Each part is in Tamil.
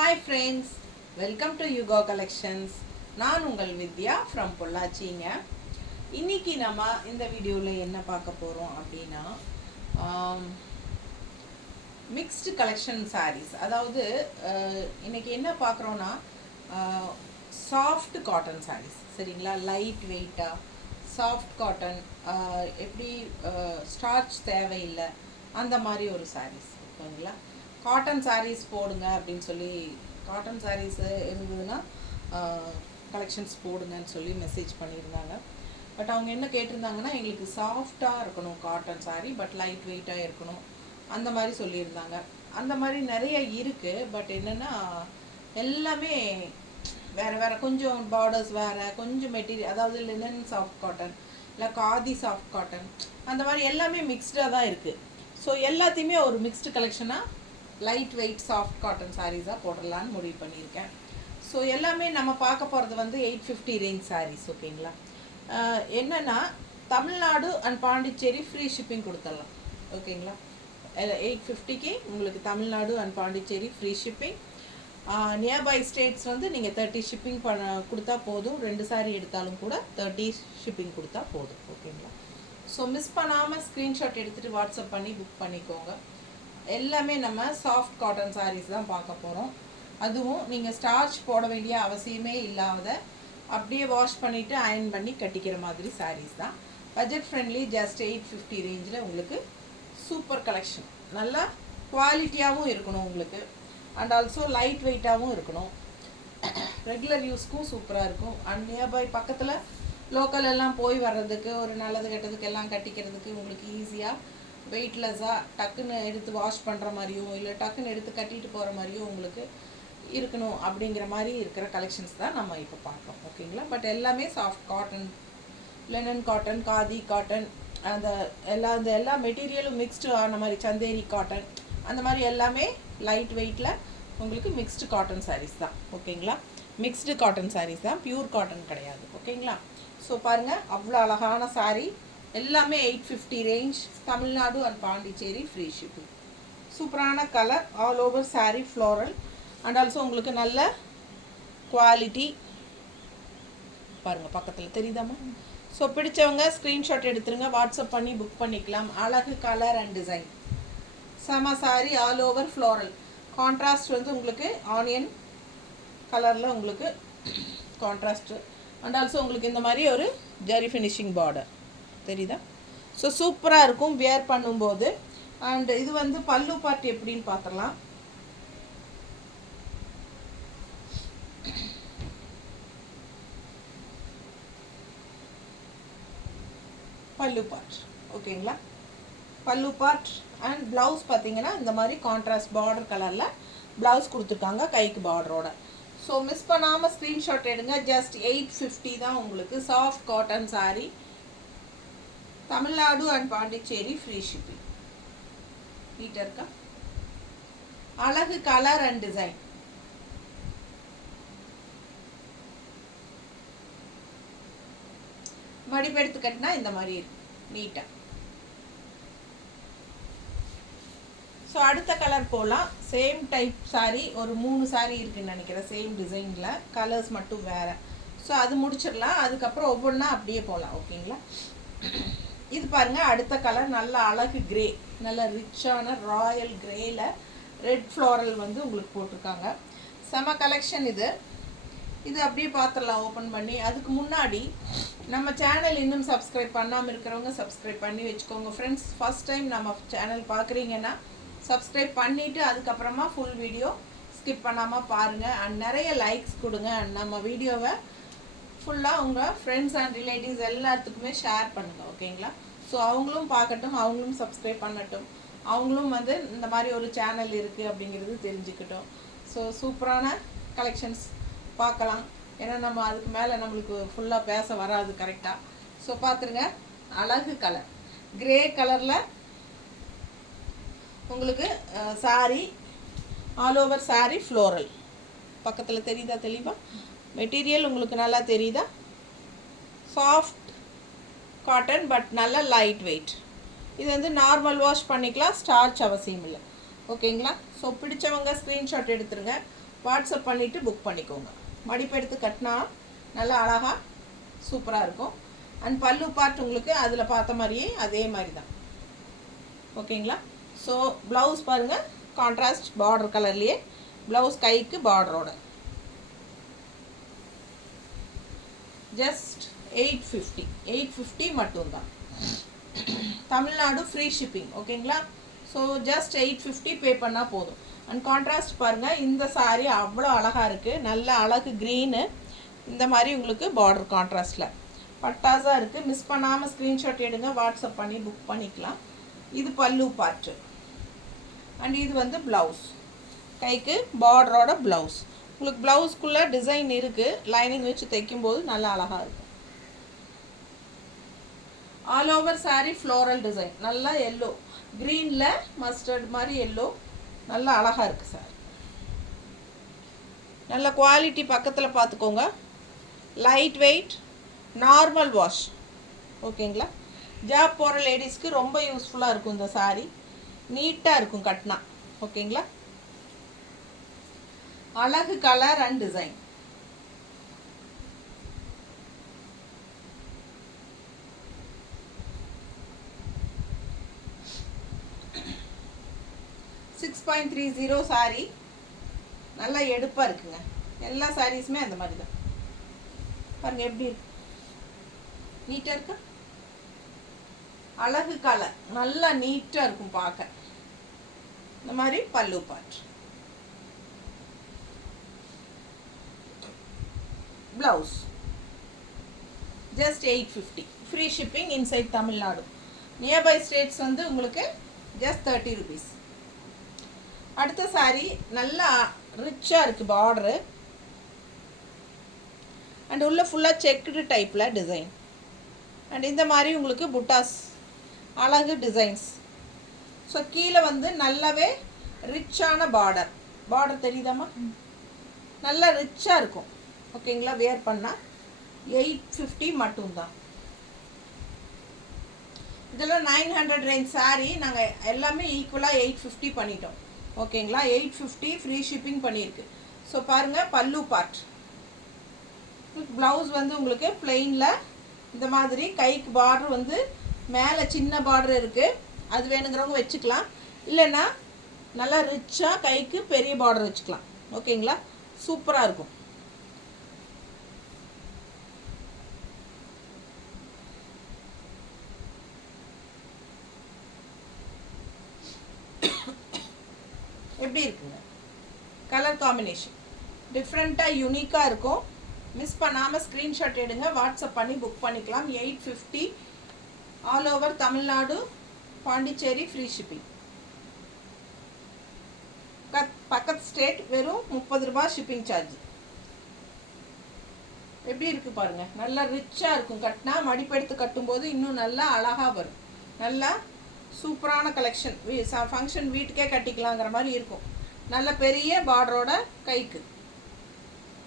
Hi friends, welcome to Yuga Collections. நான் உங்கள் வித்யா from பொள்ளாச்சிங்க. இன்னைக்கு நம்ம இந்த வீடியோவில் என்ன பார்க்க போகிறோம் அப்படின்னா மிக்ஸ்டு கலெக்ஷன் sarees. அதாவது இன்னைக்கு என்ன பார்க்குறோன்னா சாஃப்ட் காட்டன் sarees. சரிங்களா, லைட் வெயிட்டாக சாஃப்ட் காட்டன், எப்படி ஸ்டார்ச் தேவையில்லை அந்த மாதிரி ஒரு sarees. ஓகேங்களா, காட்டன் sarees போடுங்க அப்படின்னு சொல்லி, காட்டன் sarees இருந்ததுன்னா கலெக்ஷன்ஸ் போடுங்கன்னு சொல்லி மெசேஜ் பண்ணியிருந்தாங்க. பட் அவங்க என்ன கேட்டிருந்தாங்கன்னா, எங்களுக்கு சாஃப்டாக இருக்கணும் காட்டன் saree, பட் லைட் வெயிட்டாக இருக்கணும் அந்த மாதிரி சொல்லியிருந்தாங்க. அந்த மாதிரி நிறைய இருக்குது. பட் என்னென்னா எல்லாமே வேறு வேறு, கொஞ்சம் பார்டர்ஸ் வேறு, கொஞ்சம் மெட்டீரியல், அதாவது லினன் சாஃப்ட் காட்டன் இல்லை காதி சாஃப்ட் காட்டன், அந்த மாதிரி எல்லாமே மிக்ஸ்டாக தான் இருக்குது. ஸோ எல்லாத்தையுமே ஒரு மிக்ஸ்டு கலெக்ஷனாக லைட் வெயிட் சாஃப்ட் காட்டன் சாரீஸாக போடலான்னு முடிவு பண்ணியிருக்கேன். ஸோ எல்லாமே நம்ம பார்க்க போகிறது வந்து 850 ரேஞ்ச் சாரீஸ். ஓகேங்களா, என்னென்னா Tamil Nadu and Pondicherry free shipping கொடுத்துடலாம். ஓகேங்களா, 850க்கு உங்களுக்கு Tamil Nadu and Pondicherry free shipping. Nearby states வந்து நீங்கள் 30 ஷிப்பிங் கொடுத்தா போதும். 2 சாரீ எடுத்தாலும் கூட 30 ஷிப்பிங் கொடுத்தா போதும். ஓகேங்களா, ஸோ மிஸ் பண்ணாமல் ஸ்க்ரீன்ஷாட் எடுத்துகிட்டு வாட்ஸ்அப் பண்ணி புக் பண்ணிக்கோங்க. எல்லாமே நம்ம சாஃப்ட் காட்டன் சாரீஸ் தான் பார்க்க போகிறோம். அதுவும் நீங்கள் ஸ்டார்ச் போட வேண்டிய அவசியமே இல்லாத, அப்படியே வாஷ் பண்ணிவிட்டு அயர்ன் பண்ணி கட்டிக்கிற மாதிரி சாரீஸ் தான். பட்ஜெட் ஃப்ரெண்ட்லி, ஜஸ்ட் 850 ரேஞ்சில் உங்களுக்கு சூப்பர் கலெக்ஷன். நல்லா குவாலிட்டியாகவும் இருக்கணும் உங்களுக்கு, அண்ட் ஆல்சோ லைட் வெயிட்டாகவும் இருக்கணும். ரெகுலர் யூஸ்க்கும் சூப்பராக இருக்கும். அண்ட் நியர்பை பக்கத்தில் லோக்கல் எல்லாம் போய் வர்றதுக்கு, ஒரு நல்லது கெட்டதுக்கு எல்லாம் கட்டிக்கிறதுக்கு உங்களுக்கு ஈஸியாக, வெயிட்லெஸ்ஸாக, டக்குன்னு எடுத்து வாஷ் பண்ணுற மாதிரியும் இல்லை டக்குன்னு எடுத்து கட்டிட்டு போகிற மாதிரியும் உங்களுக்கு இருக்கணும். அப்படிங்கிற மாதிரி இருக்கிற கலெக்ஷன்ஸ் தான் நம்ம இப்போ பார்க்குறோம். ஓகேங்களா, பட் எல்லாமே soft cotton, linen cotton, khadi cotton, அந்த எல்லா மெட்டீரியலும் மிக்ஸ்டு ஆன மாதிரி, சந்தேரி காட்டன், அந்த மாதிரி எல்லாமே லைட் வெயிட்டில் உங்களுக்கு மிக்ஸ்டு காட்டன் சாரீஸ் தான். ஓகேங்களா, மிக்ஸ்டு காட்டன் சாரீஸ் தான், பியூர் காட்டன் கிடையாது. ஓகேங்களா, ஸோ பாருங்கள், அவ்வளோ அழகான சாரீ. எல்லாமே 850 range, Tamil Nadu and Pondicherry free shipping. சூப்பரான colour, all over sari floral, and also உங்களுக்கு நல்ல குவாலிட்டி. பாருங்கள், பக்கத்தில் தெரியுதாம்மா? ஸோ பிடிச்சவங்க ஸ்க்ரீன்ஷாட் எடுத்துருங்க, வாட்ஸ்அப் பண்ணி புக் பண்ணிக்கலாம். அழகு கலர் அண்ட் டிசைன், செம sari, all over floral. Contrast வந்து உங்களுக்கு ஆனியன் கலரில் உங்களுக்கு கான்ட்ராஸ்ட்டு, அண்ட் ஆல்சோ உங்களுக்கு இந்த மாதிரி ஒரு ஜரி ஃபினிஷிங் பார்டர் தெரியுதா? ஸோ சூப்பராக இருக்கும் வியர் பண்ணும்போது. அண்ட் இது வந்து பல்லு பார்ட் எப்படின்னு பார்த்துடலாம். பல்லு பார்ட், ஓகேங்களா, பல்லு பார்ட். அண்ட் ப்ளவுஸ் பார்த்தீங்கன்னா இந்த மாதிரி கான்ட்ராஸ்ட் பார்டர் கலரில் ப்ளவுஸ் கொடுத்துருக்காங்க, கைக்கு பார்டரோட. ஸோ மிஸ் பண்ணாமல் ஸ்க்ரீன்ஷாட் எடுங்க. ஜஸ்ட் 850 தான் உங்களுக்கு soft cotton sari, Tamil Nadu and Pondicherry free shipping. நீட்டாக இருக்கா? அழகு கலர் அண்ட் டிசைன். மடிப்பெடுத்து கட்டினா இந்த மாதிரி இருக்கும் நீட்டாக. ஸோ அடுத்த கலர் போகலாம். சேம் டைப் சாரீ, ஒரு 3 சாரீ இருக்குதுன்னு நினைக்கிறேன், சேம் டிசைனில், கலர்ஸ் மட்டும் வேறு. ஸோ அது முடிச்சிடலாம், அதுக்கப்புறம் ஒவ்வொன்றா அப்படியே போகலாம். ஓகேங்களா, இது பாருங்கள், அடுத்த கலர் நல்ல அழகு கிரே, நல்ல ரிச்சான ராயல் கிரேயில் ரெட் ஃப்ளோரல் வந்து உங்களுக்கு போட்டிருக்காங்க. செம கலெக்ஷன் இது. இது அப்படியே பார்த்துடலாம் ஓப்பன் பண்ணி. அதுக்கு முன்னாடி நம்ம சேனல் இன்னும் சப்ஸ்கிரைப் பண்ணாமல் இருக்கிறவங்க சப்ஸ்கிரைப் பண்ணி வச்சுக்கோங்க ஃப்ரெண்ட்ஸ். ஃபஸ்ட் டைம் நம்ம சேனல் பார்க்குறீங்கன்னா சப்ஸ்கிரைப் பண்ணிவிட்டு அதுக்கப்புறமா ஃபுல் வீடியோ ஸ்கிப் பண்ணாமல் பாருங்கள். அண்ட் நிறைய லைக்ஸ் கொடுங்க. அண்ட் நம்ம வீடியோவை ஃபுல்லாக உங்கள் ஃப்ரெண்ட்ஸ் அண்ட் ரிலேட்டிவ்ஸ் எல்லாத்துக்குமே ஷேர் பண்ணுங்கள். ஓகேங்களா, ஸோ அவங்களும் பார்க்கட்டும், அவங்களும் சப்ஸ்கிரைப் பண்ணட்டும், அவங்களும் வந்து இந்த மாதிரி ஒரு சேனல் இருக்குது அப்படிங்கிறது தெரிஞ்சுக்கிட்டோம். ஸோ சூப்பரான கலெக்ஷன்ஸ் பார்க்கலாம். ஏன்னா நம்ம அதுக்கு மேலே நம்மளுக்கு ஃபுல்லாக பேச வராது கரெக்டாக. ஸோ பார்த்துருங்க, அழகு கலர் கிரே கலரில் உங்களுக்கு sari, all over sari floral. பக்கத்தில் தெரியுதா தெளிவாக? மெட்டீரியல் உங்களுக்கு நல்லா தெரியுதா? சாஃப்ட் காட்டன், பட் நல்ல லைட் வெயிட். இது வந்து நார்மல் வாஷ் பண்ணிக்கலாம், ஸ்டார்ச் அவசியம் இல்லை. ஓகேங்களா, ஸோ பிடிச்சவங்க ஸ்க்ரீன்ஷாட் எடுத்துருங்க, வாட்ஸ்அப் பண்ணிவிட்டு புக் பண்ணிக்கோங்க. மடிப்பு எடுத்து கட்டினா நல்லா அழகாக சூப்பராக இருக்கும். அண்ட் பல்லு பார்ட் உங்களுக்கு அதில் பார்த்த மாதிரியே அதே மாதிரி தான். ஓகேங்களா? ஸோ ப்ளவுஸ் பாருங்கள், கான்ட்ராஸ்ட் பார்டர் கலர்லேயே ப்ளவுஸ், கைக்கு பார்டரோட. ஜஸ்ட் 850 மட்டும்தான். Tamil Nadu free shipping. ஓகேங்களா? ஸோ ஜஸ்ட் 850 பே பண்ணால் போதும். அண்ட் கான்ட்ராஸ்ட் பாருங்கள், இந்த சாரீ அவ்வளோ அழகாக இருக்குது. நல்ல அழகு க்ரீனு, இந்த மாதிரி உங்களுக்கு பார்டர் கான்ட்ராஸ்டில் பட்டாஸாக இருக்குது. மிஸ் பண்ணாமல் ஸ்க்ரீன்ஷாட் எடுங்க, வாட்ஸ்அப் பண்ணி புக் பண்ணிக்கலாம். இது பல்லு பார்ட்டு. அண்ட் இது வந்து ப்ளவுஸ், கைக்கு பார்டரோட ப்ளவுஸ். உங்களுக்கு ப்ளவுஸ்க்குள்ளே டிசைன் இருக்குது, லைனிங் வச்சு தைக்கும்போது நல்லா அழகாக இருக்கும். All over sari floral design, நல்லா எல்லோ க்ரீனில் மஸ்டர்ட் மாதிரி எல்லோ, நல்லா அழகாக இருக்குது சார். நல்ல குவாலிட்டி பக்கத்தில் பார்த்துக்கோங்க. Light weight, normal wash. ஓகேங்களா? ஜாப் போகிற லேடிஸ்க்கு ரொம்ப யூஸ்ஃபுல்லாக இருக்கும் இந்த சாரீ. நீட்டாக இருக்கும் கட்டினா. ஓகேங்களா? அழகு கலர் அண்ட் டிசைன். $6.30 சாரீ, நல்லா எடுப்பாக இருக்குங்க. எல்லா சாரீஸுமே அந்த மாதிரி தான். பாருங்கள் எப்படி இருக்கு, நீட்டாக இருக்கா? அழகு கலர், நல்லா நீட்டாக இருக்கும் பார்க்க. இந்த மாதிரி பல்லு part. Blouse just 850. Free shipping inside Tamil Nadu. Nearby states வந்து உங்களுக்கு ஜஸ்ட் 30 rupees. அடுத்த சாரீ நல்லா ரிச்சாக இருக்குது பார்டரு. அண்ட் உள்ள ஃபுல்லாக செக்குடு டைப்பில் டிசைன். அண்ட் இந்த மாதிரி உங்களுக்கு புட்டாஸ், அழகு டிசைன்ஸ். ஸோ கீழே வந்து நல்லாவே ரிச்சான பார்டர். பார்டர் தெரியுதாம்மா? நல்லா ரிச்சாக இருக்கும். ஓகேங்களா? வேர் பண்ணால் 850 மட்டும்தான். இதெல்லாம் 900 ரேஞ்ச் சாரீ. நாங்கள் எல்லாமே ஈக்குவலாக 850 பண்ணிட்டோம். ஓகேங்களா? 850 ஃப்ரீ ஷிப்பிங் பண்ணியிருக்கு. ஸோ பாருங்கள், பல்லு பார்ட். ப்ளவுஸ் வந்து உங்களுக்கு பிளெயினில் இந்த மாதிரி, கைக்கு பார்டர் வந்து மேலே சின்ன பார்டர் இருக்குது, அது வேணுங்கிறவங்க வச்சுக்கலாம். இல்லைன்னா நல்லா ரிச்சாக கைக்கு பெரிய பார்டர் வச்சுக்கலாம். ஓகேங்களா? சூப்பராக இருக்கும். எப்படி இருக்குங்க கலர் காம்பினேஷன்? டிஃப்ரெண்ட்டாக யூனிக்காக இருக்கும். மிஸ் பண்ணாமல் ஸ்க்ரீன்ஷாட் எடுங்க, வாட்ஸ்அப் பண்ணி புக் பண்ணிக்கலாம். 850 all over Tamil Nadu, Pondicherry free shipping. பக்கத்து ஸ்டேட் வெறும் 30 ரூபாய் ஷிப்பிங் சார்ஜ். எப்படி இருக்குது பாருங்கள், நல்லா ரிச்சாக இருக்கும். கட்டினா மடிப்பெடுத்து கட்டும்போது இன்னும் நல்லா அழகாக வரும். நல்லா சூப்பரான கலெக்ஷன். ஃபங்க்ஷன் வீட்டுக்கே கட்டிக்கலாங்கிற மாதிரி இருக்கும். நல்ல பெரிய பார்டரோட கைக்கு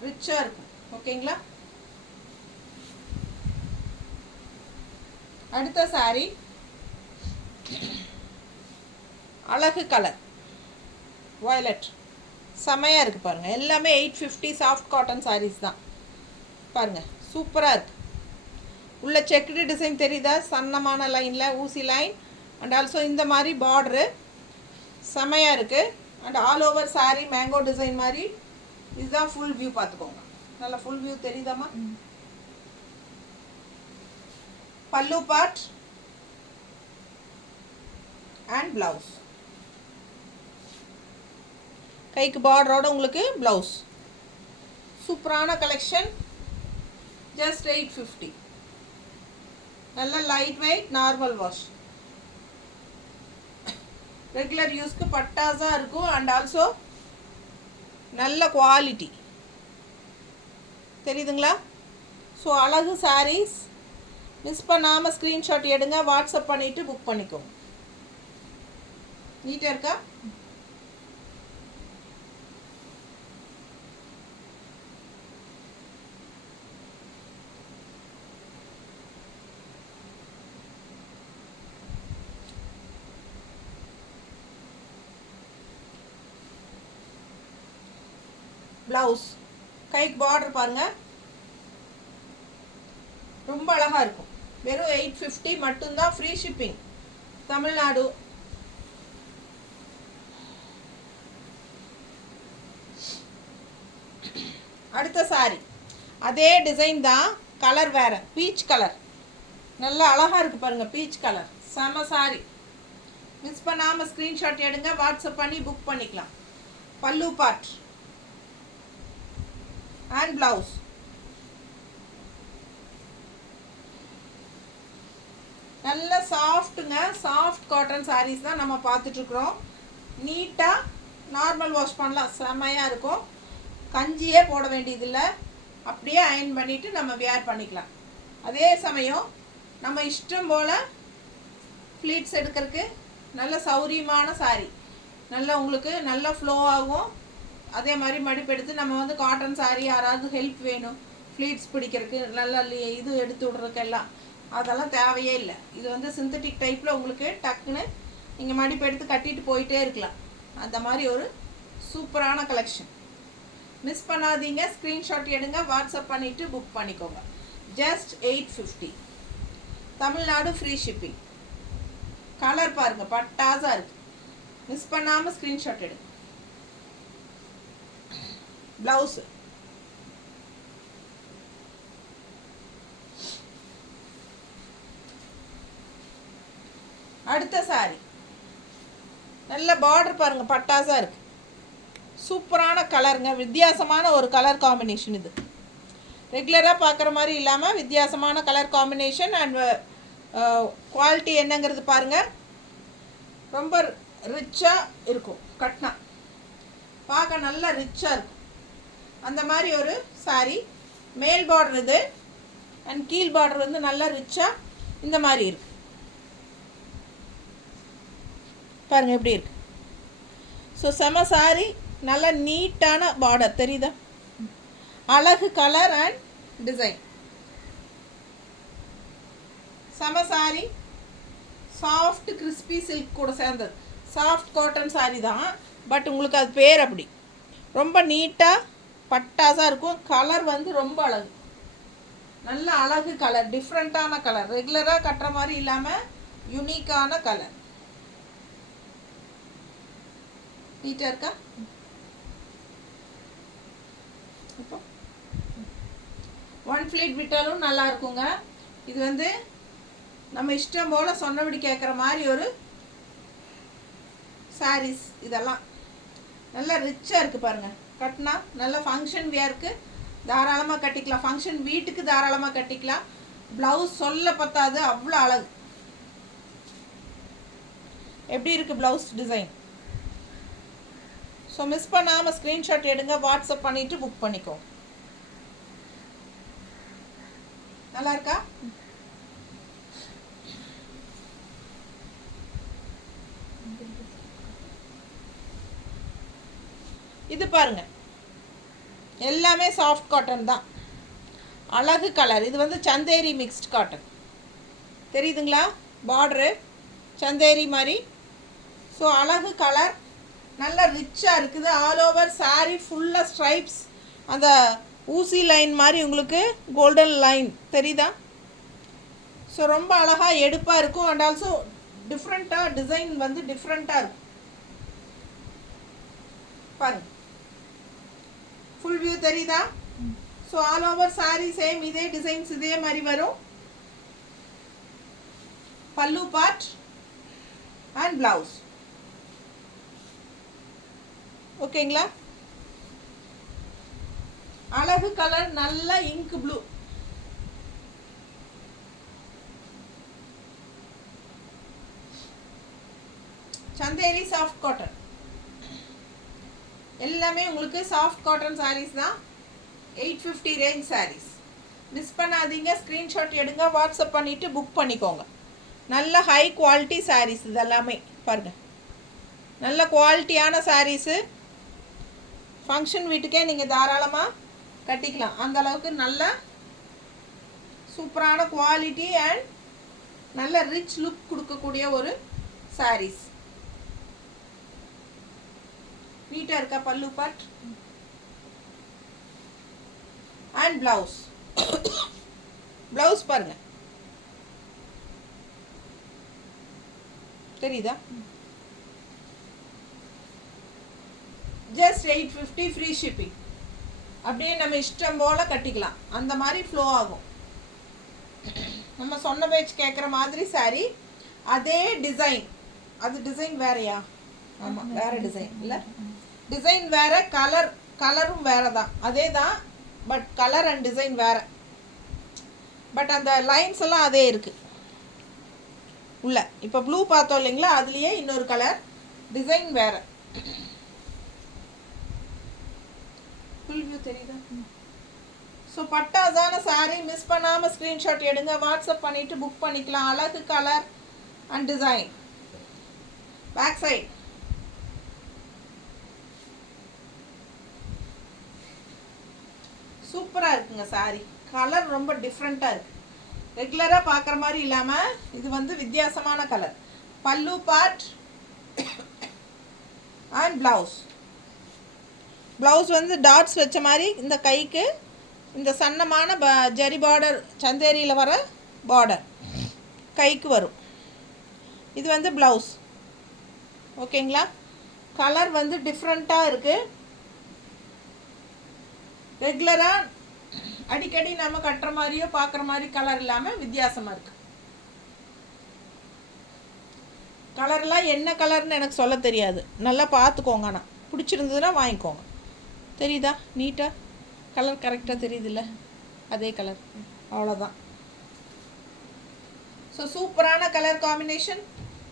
ரிச்சாக இருக்கும். ஓகேங்களா? அடுத்த சாரீ அழகு கலர் வயலட், செமையாக இருக்குது பாருங்கள். எல்லாமே 850 சாஃப்ட் காட்டன் சாரீஸ் தான். பாருங்கள் சூப்பராக இருக்குது. உள்ள செக்குடு டிசைன் தெரியுதா? சன்னமான லைனில் ஊசி லைன். அண்ட் ஆல்சோ இந்த மாதிரி பார்டரு செமையாக இருக்குது. And all over sari mango design மாதிரி. இதுதான் ஃபுல் வியூ, பார்த்துக்கோங்க. நல்லா ஃபுல் வியூ தெரியுதாம்மா? பல்லு பார்ட் அண்ட் ப்ளவுஸ். கைக்கு பார்டரோட உங்களுக்கு ப்ளவுஸ். சூப்பரான கலெக்ஷன். ஜஸ்ட் 850. நல்ல light weight, normal wash. Regular யூஸ்க்கு பட்டாஸாக இருக்கும். அண்ட் ஆல்சோ நல்ல குவாலிட்டி தெரியுதுங்களா? ஸோ அழகு சாரீஸ். மிஸ் பண்ணாமல் ஸ்க்ரீன்ஷாட் எடுங்க, வாட்ஸ்அப் பண்ணிவிட்டு புக் பண்ணிக்கோங்க. நீட்டாக இருக்கா? ப்ளவுஸ். கைக்கு பார்டர் பாருங்கள், ரொம்ப அழகாக இருக்கும். வெறும் 850 மட்டும்தான். Free shipping Tamil Nadu. அடுத்த சாரி அதே டிசைன் தான், கலர் வேறு, பீச் கலர். நல்லா அழகாக இருக்குது பாருங்கள், பீச் கலர். செம சாரி. மிஸ் பண்ணாமல் ஸ்க்ரீன்ஷாட் எடுங்க, வாட்ஸ்அப் பண்ணி புக் பண்ணிக்கலாம். பல்லு பார்ட் அண்ட் ப்ளவுஸ். நல்ல சாஃப்ட்டுங்க, சாஃப்ட் காட்டன் சாரீஸ் தான் நம்ம பார்த்துட்ருக்குறோம். நீட்டாக நார்மல் வாஷ் பண்ணலாம், செம்மையாக இருக்கும். கஞ்சியே போட வேண்டியதில்லை, அப்படியே அயன் பண்ணிவிட்டு நம்ம வியர் பண்ணிக்கலாம். அதே சமயம் நம்ம இஷ்டம் போல் ஃப்ளீட்ஸ் எடுக்கிறதுக்கு நல்ல சௌரியமான சாரீ. நல்லா உங்களுக்கு நல்ல ஃப்ளோ ஆகும். அதே மாதிரி மடிப்பெடுத்து நம்ம வந்து காட்டன் சாரீ யாராவது ஹெல்ப் வேணும் ஃப்ளீட்ஸ் பிடிக்கிறதுக்கு, நல்லா இது எடுத்து விட்றதுக்கெல்லாம் அதெல்லாம் தேவையே இல்லை. இது வந்து சிந்தட்டிக் டைப்பில் உங்களுக்கு டக்குன்னு நீங்கள் மடிப்பெடுத்து கட்டிட்டு போயிட்டே இருக்கலாம். அந்த மாதிரி ஒரு சூப்பரான கலெக்ஷன். மிஸ் பண்ணாதீங்க, ஸ்க்ரீன்ஷாட் எடுங்க, வாட்ஸ்அப் பண்ணிவிட்டு புக் பண்ணிக்கோங்க. Just 850. Tamil Nadu free shipping. Colour பாருங்கள், பட்டாஸாக இருக்குது. மிஸ் பண்ணாமல் ஸ்க்ரீன்ஷாட் எடுங்க. ப்ளவுஸு அடுத்த சாரி. நல்ல பார்டர் பாருங்கள், பட்டாஸாக இருக்குது. சூப்பரான கலருங்க, வித்தியாசமான ஒரு கலர் காம்பினேஷன். இது ரெகுலராக பார்க்குற மாதிரி இல்லாமல் வித்தியாசமான கலர் காம்பினேஷன். அண்ட் குவாலிட்டி என்னங்கிறது பாருங்கள், ரொம்ப ரிச்சாக இருக்கும். கட்னா பார்க்க நல்லா ரிச்சாக இருக்கும். அந்த மாதிரி ஒரு சாரி. மேல் பார்டர் இது அண்ட் கீழ் பார்டர் வந்து நல்லா ரிச்சாக இந்த மாதிரி இருக்குது. பாருங்கள் எப்படி இருக்குது. ஸோ செம சாரி, நல்ல நீட்டான பார்டர் தெரியுதா, அழகு கலர் அண்ட் டிசைன். செம சாரி, சாஃப்ட் கிறிஸ்பி சில்க் கூட சேர்ந்தது. சாஃப்ட் காட்டன் சாரி தான், பட் உங்களுக்கு அது பேர் அப்படி. ரொம்ப நீட்டாக பட்டாஸாக இருக்கும். கலர் வந்து ரொம்ப அழகு, நல்ல அழகு கலர், டிஃப்ரெண்ட்டான கலர். ரெகுலராக கட்டுற மாதிரி இல்லாமல் யூனிக்கான கலர். நீட்டாக இருக்கா? இப்போ 1 ஃப்ளீட் விட்டாலும் நல்லா இருக்குங்க. இது வந்து நம்ம இஷ்டம் போல் சொன்னபடி கேட்குற மாதிரி ஒரு சாரீஸ். இதெல்லாம் நல்லா ரிச்சாக இருக்குது பாருங்கள். கட்டினா நல்ல ஃபங்க்ஷன் வியருக்கு தாராளமாக கட்டிக்கலாம். ஃபங்க்ஷன் வீட்டுக்கு தாராளமாக கட்டிக்கலாம். ப்ளவுஸ் சொல்ல பத்தாது, அவ்வளோ அழகு. எப்படி இருக்குது ப்ளவுஸ் டிசைன்? ஸோ மிஸ் பண்ணாமல் ஸ்க்ரீன்ஷாட் எடுங்க, வாட்ஸ்அப் பண்ணிவிட்டு புக் பண்ணிக்கோ. நல்லா இருக்கா? இது பாருங்க, எல்லாமே சாஃப்ட் காட்டன் தான், அழகு கலர். இது வந்து சந்தேரி மிக்ஸ்ட் காட்டன் தெரியுதுங்களா? பார்டரு சந்தேரி மாதிரி. ஸோ அழகு கலர், நல்ல ரிச்சாக இருக்குது. ஆல் ஓவர் சாரீ ஃபுல்லாக ஸ்ட்ரைப்ஸ், அந்த ஊசி லைன் மாதிரி உங்களுக்கு கோல்டன் லைன் தெரியுதா? ஸோ ரொம்ப அழகாக எடுப்பாக இருக்கும். அண்ட் ஆல்சோ டிஃப்ரெண்ட்டாக டிசைன் வந்து டிஃப்ரெண்ட்டாக இருக்கும். பாருங்க, ஃபுல் வியூ தெரியுதா? So all over sari same இதே டிசைன்ஸ் இதே மாதிரி வரும். பல்லு பார்ட் அண்ட் ப்ளவுஸ். ஓகேங்களா? அழகு கலர், நல்ல ink blue. Chanderi soft cotton. எல்லாமே உங்களுக்கு சாஃப்ட் காட்டன் சாரீஸ் தான். 850 ரேஞ்ச் சாரீஸ். மிஸ் பண்ணாதீங்க, ஸ்க்ரீன்ஷாட் எடுங்க, வாட்ஸ்அப் பண்ணிவிட்டு புக் பண்ணிக்கோங்க. நல்ல ஹை குவாலிட்டி சாரீஸ் இதெல்லாமே பாருங்கள். நல்ல குவாலிட்டியான சாரீஸு. ஃபங்க்ஷன் வீட்டுக்கே நீங்கள் தாராளமாக கட்டிக்கலாம். அந்த அளவுக்கு நல்ல சூப்பரான குவாலிட்டி அண்ட் நல்ல ரிச் லுக் கொடுக்கக்கூடிய ஒரு சாரீஸ். நீட்டாக இருக்கா? பல்லு பார்ட் அண்ட் ப்ளவுஸ். ப்ளவுஸ் பாருங்க, தெரியுதா? Just 850 free shipping. அப்படியே நம்ம இஷ்டம் போல் கட்டிக்கலாம், அந்த மாதிரி ஃப்ளோ ஆகும். நம்ம சொன்ன பேச்சு கேட்குற மாதிரி சாரி, அதே டிசைன். அது டிசைன் வேறையா? ஆமாம், வேறு டிசைன் இல்லை, டிசைன் வேறு, கலரும் வேறு தான், அதே தான், பட் கலர் அண்ட் டிசைன் வேறு. பட் அந்த லைன்ஸ் எல்லாம் அதே இருக்குது உள்ள. இப்போ ப்ளூ பார்த்தோம் இல்லைங்களா, அதுலேயே இன்னொரு கலர், டிசைன் வேறு. ஃபுல் வியூ தெரியுதா? ஸோ பட்டாசான சாரீ மிஸ் பண்ணாமல் ஸ்க்ரீன்ஷாட் எடுங்க, வாட்ஸ்அப் பண்ணிவிட்டு புக் பண்ணிக்கலாம். அழகு colour and design. Back side சூப்பராக இருக்குங்க சாரீ. கலர் ரொம்ப டிஃப்ரெண்ட்டாக இருக்குது, ரெகுலராக பார்க்குற மாதிரி இல்லாமல் இது வந்து வித்தியாசமான கலர். பல்லு பார்ட் அண்ட் ப்ளவுஸ். ப்ளவுஸ் வந்து டாட்ஸ் வச்ச மாதிரி இந்த கைக்கு இந்த சன்னமான ஜரி பார்டர், சந்தேரியில் வர பார்டர் கைக்கு வரும். இது வந்து ப்ளவுஸ். ஓகேங்களா? கலர் வந்து டிஃப்ரெண்ட்டாக இருக்குது. ரெகுலராக அடிக்கடி நம்ம கட்டுற மாதிரியோ பார்க்குற மாதிரி கலர் இல்லாமல் வித்தியாசமாக இருக்குது. கலர்லாம் என்ன கலர்னு எனக்கு சொல்ல தெரியாது, நல்லா பார்த்துக்கோங்க. ஆனால் பிடிச்சிருந்ததுன்னா வாங்கிக்கோங்க. தெரியுதா? நீட்டாக கலர் கரெக்டாக தெரியுதுல்ல, அதே கலர், அவ்வளோதான். ஸோ சூப்பரான கலர் காம்பினேஷன்,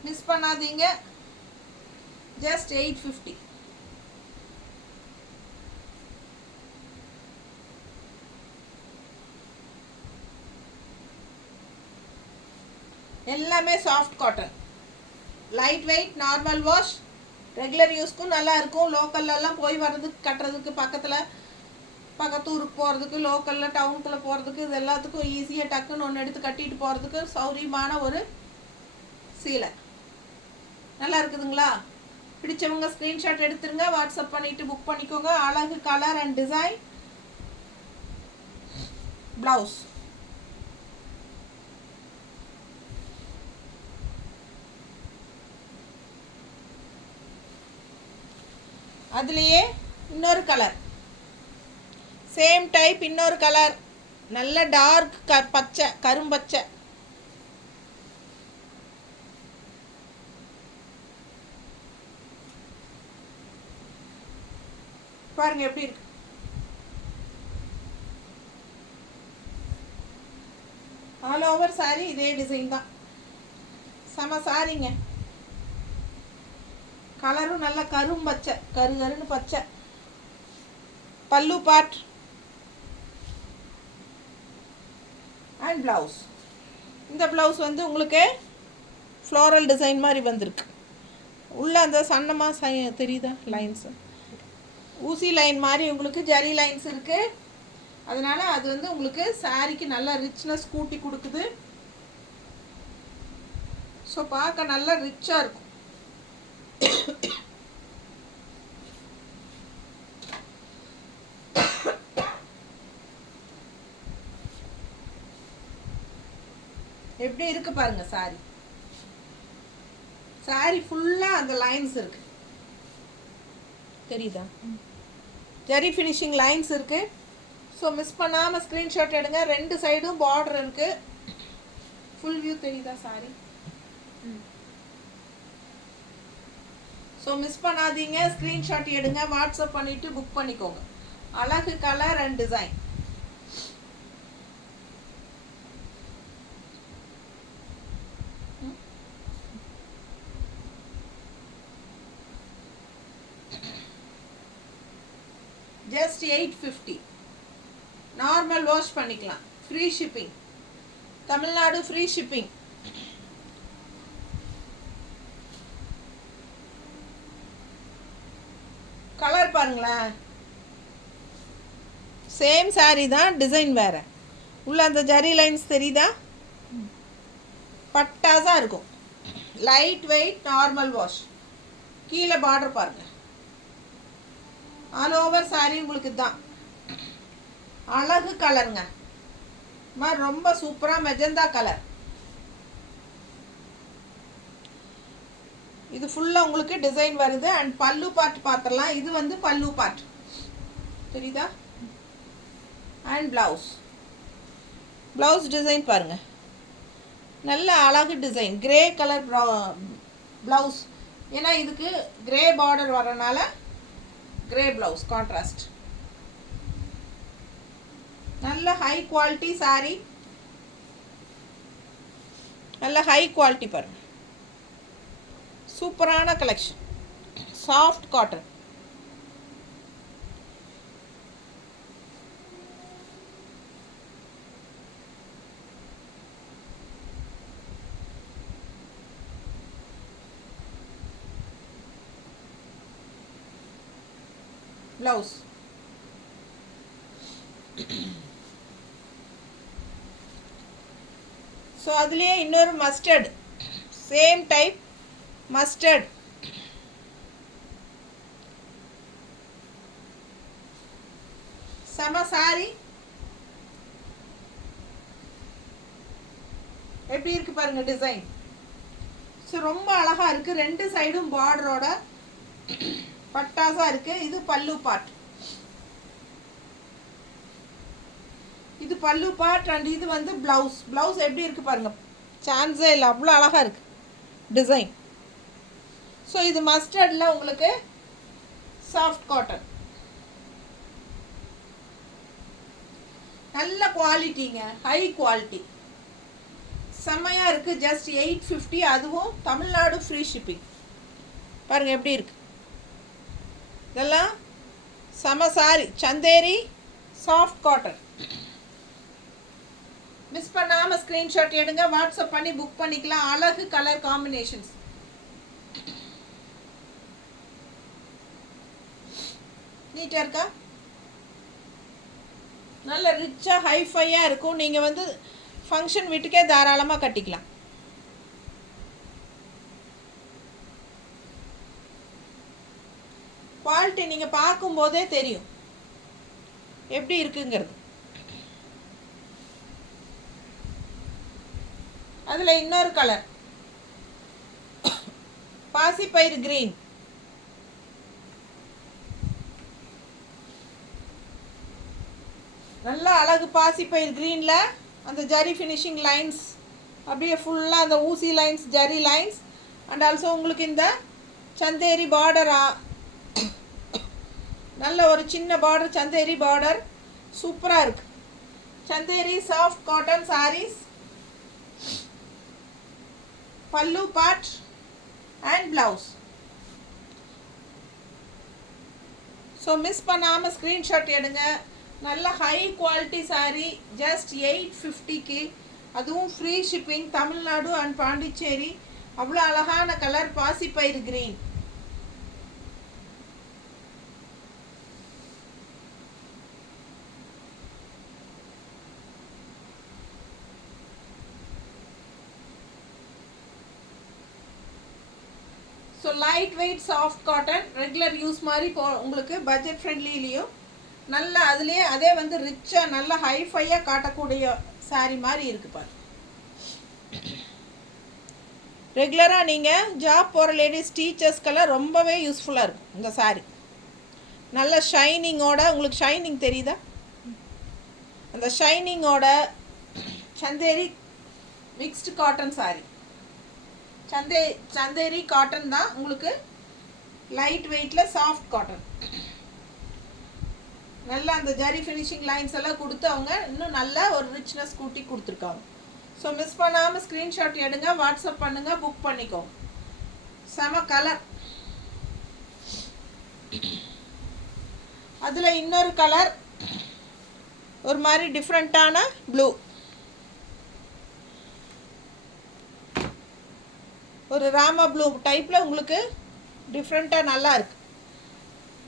மிஸ் பண்ணாதீங்க. ஜஸ்ட் 850. எல்லாமே soft cotton, light weight, normal wash, regular யூஸ்க்கும் நல்லா இருக்கும். லோக்கல்லாம் போய் வர்றதுக்கு, கட்டுறதுக்கு, பக்கத்தூருக்கு போகிறதுக்கு, லோக்கலில் டவுனுக்குள்ளே போகிறதுக்கு, இது எல்லாத்துக்கும் ஈஸியாக டக்குன்னு ஒன்று எடுத்து கட்டிட்டு போகிறதுக்கு சௌரியமான ஒரு சீலை. நல்லா இருக்குதுங்களா? பிடிச்சவங்க ஸ்க்ரீன்ஷாட் எடுத்துருங்க, வாட்ஸ்அப் பண்ணிவிட்டு புக் பண்ணிக்கோங்க. அழகு கலர் அண்ட் டிசைன். ப்ளவுஸ். அதுலேயே இன்னொரு கலர், சேம் டைப், இன்னொரு கலர், நல்ல டார்க் பச்சை, கரும்பச்சை. பாருங்க எப்படி இருக்கு. ஆல் ஓவர் சாரி இதே டிசைன் தான், செம சாரிங்க. கலரும் நல்ல கரும்பச்சை, கருன்னு பச்சை. பல்லு பார்ட் அண்ட் ப்ளவுஸ். இந்த ப்ளவுஸ் வந்து உங்களுக்கு ஃப்ளோரல் டிசைன் மாதிரி வந்திருக்கு. உள்ளே அந்த சன்னமாக தெரியுதா லைன்ஸு, ஊசி லைன் மாதிரி உங்களுக்கு ஜரி லைன்ஸ் இருக்குது. அதனால் அது வந்து உங்களுக்கு சாரிக்கு நல்ல ரிச்னஸ் கூட்டி கொடுக்குது. ஸோ பார்க்க நல்லா ரிச்சாக இருக்கும். எப்படி இருக்கு பாருங்க சாரி. சாரி ஃபுல்லாக அந்த லைன்ஸ் இருக்கு, தெரியுதா? ஜரி ஃபினிஷிங் லைன்ஸ் இருக்கு. ஸோ மிஸ் பண்ணாமல் ஸ்க்ரீன்ஷாட் எடுங்க. ரெண்டு சைடும் பார்டர் இருக்கு. ஃபுல் வியூ தெரியுதா சாரி? ஸோ மிஸ் பண்ணாதீங்க, ஸ்க்ரீன்ஷாட் எடுங்க, வாட்ஸ்அப் பண்ணிவிட்டு புக் பண்ணிக்கோங்க. அழகு colour and design. Just 850. Normal wash பண்ணிக்கலாம், free shipping, Tamil Nadu free shipping. Colour பாருங்களேன், சேம் சாரி தான், டிசைன் வேறு. உள்ள அந்த ஜரி லைன்ஸ் தெரியுதா? பட்டாசாக இருக்கும். Light weight, normal wash. கீழே பார்டர் பாருங்க. ஆல் ஓவர் சாரி உங்களுக்கு தான். அழகு கலருங்க. ரொம்ப சூப்பராக மெஜந்தா கலர். இது ஃபுல்லாக உங்களுக்கு டிசைன் வருது. அண்ட் பல்லு பார்ட் பார்த்துடலாம். இது வந்து பல்லு பார்ட் தெரியுதா? அண்ட் ப்ளவுஸ் டிசைன் பாருங்கள், நல்ல அழகு டிசைன். கிரே கலர் ப்ளவுஸ், ஏன்னா இதுக்கு கிரே பார்டர் வரனால கிரே ப்ளவுஸ் கான்ட்ராஸ்ட். நல்ல ஹை குவாலிட்டி சாரீ, நல்ல ஹை குவாலிட்டி பாருங்கள். சூப்பரான collection, soft cotton. Blouse so அதுலேயே இன்னொரு மஸ்டர்ட், சேம் டைப் மஸ்டர்ட். செம சாரி. எப்படி இருக்கு பாருங்க டிசைன். ஸோ ரொம்ப அழகா இருக்கு. ரெண்டு சைடும் பார்டரோட பட்டாசா இருக்கு. இது பல்லு பார்ட், இது பல்லு பார்ட். அண்ட் இது வந்து ப்ளவுஸ் எப்படி இருக்கு பாருங்க, சான்ஸே இல்லை, அவ்வளோ அழகா இருக்கு டிசைன். ஸோ இது மஸ்டர்டில் உங்களுக்கு சாஃப்ட் காட்டன், நல்ல குவாலிட்டிங்க, ஹை குவாலிட்டி, செம்மையாக இருக்குது. ஜஸ்ட் 850, அதுவும் தமிழ்நாடு ஃப்ரீ ஷிப்பிங். பாருங்கள் எப்படி இருக்கு. இதெல்லாம் செம sorry, Chanderi soft cotton. Miss பண்ணாமல் ஸ்க்ரீன்ஷாட் எடுங்க, வாட்ஸ்அப் பண்ணி புக் பண்ணிக்கலாம். அழகு கலர் காம்பினேஷன்ஸ். நீட்டாக இருக்கா? நல்ல ரிச்சாக ஹைஃபையாக இருக்கும். நீங்கள் வந்து ஃபங்க்ஷன் வீட்டுக்கே தாராளமாக கட்டிக்கலாம். குவாலிட்டி நீங்கள் பார்க்கும்போதே தெரியும் எப்படி இருக்குங்கிறது. அதில் இன்னொரு கலர் பாசிப்பயிறு கிரீன். நல்லா அழகு பாசிப்பயிறு கிரீனில் அந்த ஜரி ஃபினிஷிங் லைன்ஸ், அப்படியே ஃபுல்லாக அந்த ஊசி lines, zari lines. And also உங்களுக்கு இந்த சந்தேரி பார்டரா, நல்ல ஒரு சின்ன பார்டர், சந்தேரி பார்டர் சூப்பராக இருக்குது. சந்தேரி சாஃப்ட் காட்டன் சாரீஸ், பல்லு part and blouse. So miss பண்ணாமல் ஸ்க்ரீன்ஷாட் எடுங்க. நல்ல ஹை குவாலிட்டி சாரீ, ஜஸ்ட் 850க்கு, அதுவும் free shipping, Tamil Nadu and Pondicherry. அவ்வளோ அழகான கலர் பாசிப்பயிறு green. So light weight soft cotton, regular use மாதிரி உங்களுக்கு பட்ஜெட் ஃப்ரெண்ட்லிலையும் நல்ல, அதுலேயே அதே வந்து ரிச்சாக நல்ல ஹைஃபையாக காட்டக்கூடிய சாரீ மாதிரி இருக்குது பாரு. ரெகுலராக நீங்கள் ஜாப் போகிற லேடிஸ், டீச்சர்ஸ்க்கெல்லாம் ரொம்பவே யூஸ்ஃபுல்லாக இருக்கும் இந்த சாரீ. நல்ல ஷைனிங்கோட, உங்களுக்கு ஷைனிங் தெரியுதா? அந்த ஷைனிங்கோட Chanderi mixed cotton sari. Chanderi cotton தான் உங்களுக்கு, லைட் வெயிட்டில் சாஃப்ட் காட்டன். நல்லா அந்த ஜரி ஃபினிஷிங் லைன்ஸ் எல்லாம் கொடுத்து அவங்க இன்னும் நல்லா ஒரு ரிச்னஸ் கூட்டி கொடுத்துருக்காங்க. ஸோ மிஸ் பண்ணாமல் ஸ்க்ரீன்ஷாட் எடுங்க, வாட்ஸ்அப் பண்ணுங்கள், புக் பண்ணிக்கோங்க. செம கலர். அதில் இன்னொரு கலர் ஒரு மாதிரி டிஃப்ரெண்ட்டான ப்ளூ, ஒரு ராமா ப்ளூ டைப்பில் உங்களுக்கு டிஃப்ரெண்ட்டாக நல்லா இருக்குது.